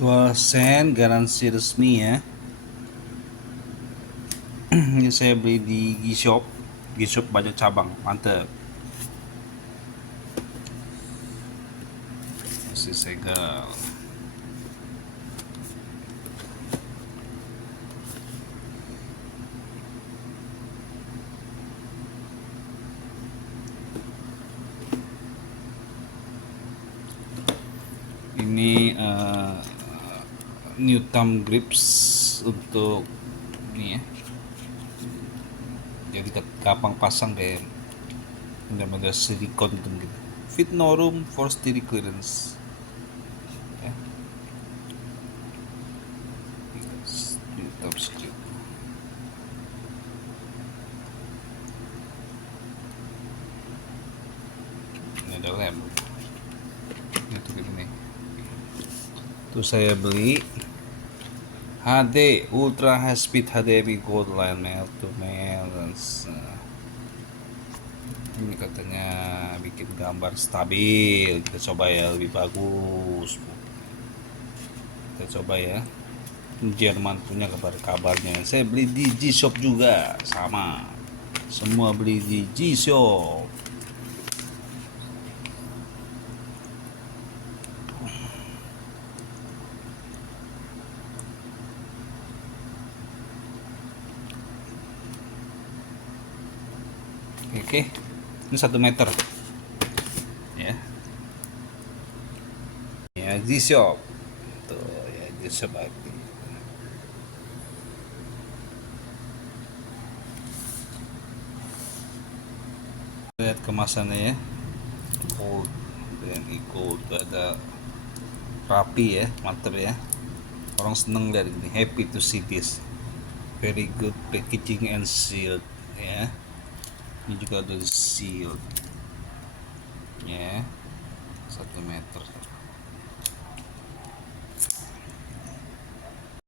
2 sen garansi resmi ya. Ini saya beli di Gshop. Gshop banyak cabang, mantep. Masih segel. Ini new thumb grips untuk ini ya. Jadi gampang pasang kayak bener-bener silikon gitu. Fit no room for steady clearance. Ya. New thumb strip. Ini ada lem. Itu begini. Itu saya beli HD Ultra High Speed HDMI Gold Line Mail to Mail. Ini katanya bikin gambar stabil. Kita coba ya, lebih bagus. Kita coba ya. Jerman punya kabarnya. Saya beli di G-Shop juga, sama. Semua beli di G-Shop. Oke, ini 1 meter ya. Ya, G-Shop tuh ya, G-Shop arti. Lihat kemasannya ya, gold dan gold, ada rapi ya, mantep ya. Orang seneng lihat ini, happy to see this, very good packaging and sealed ya. Ini juga ada sealed ya.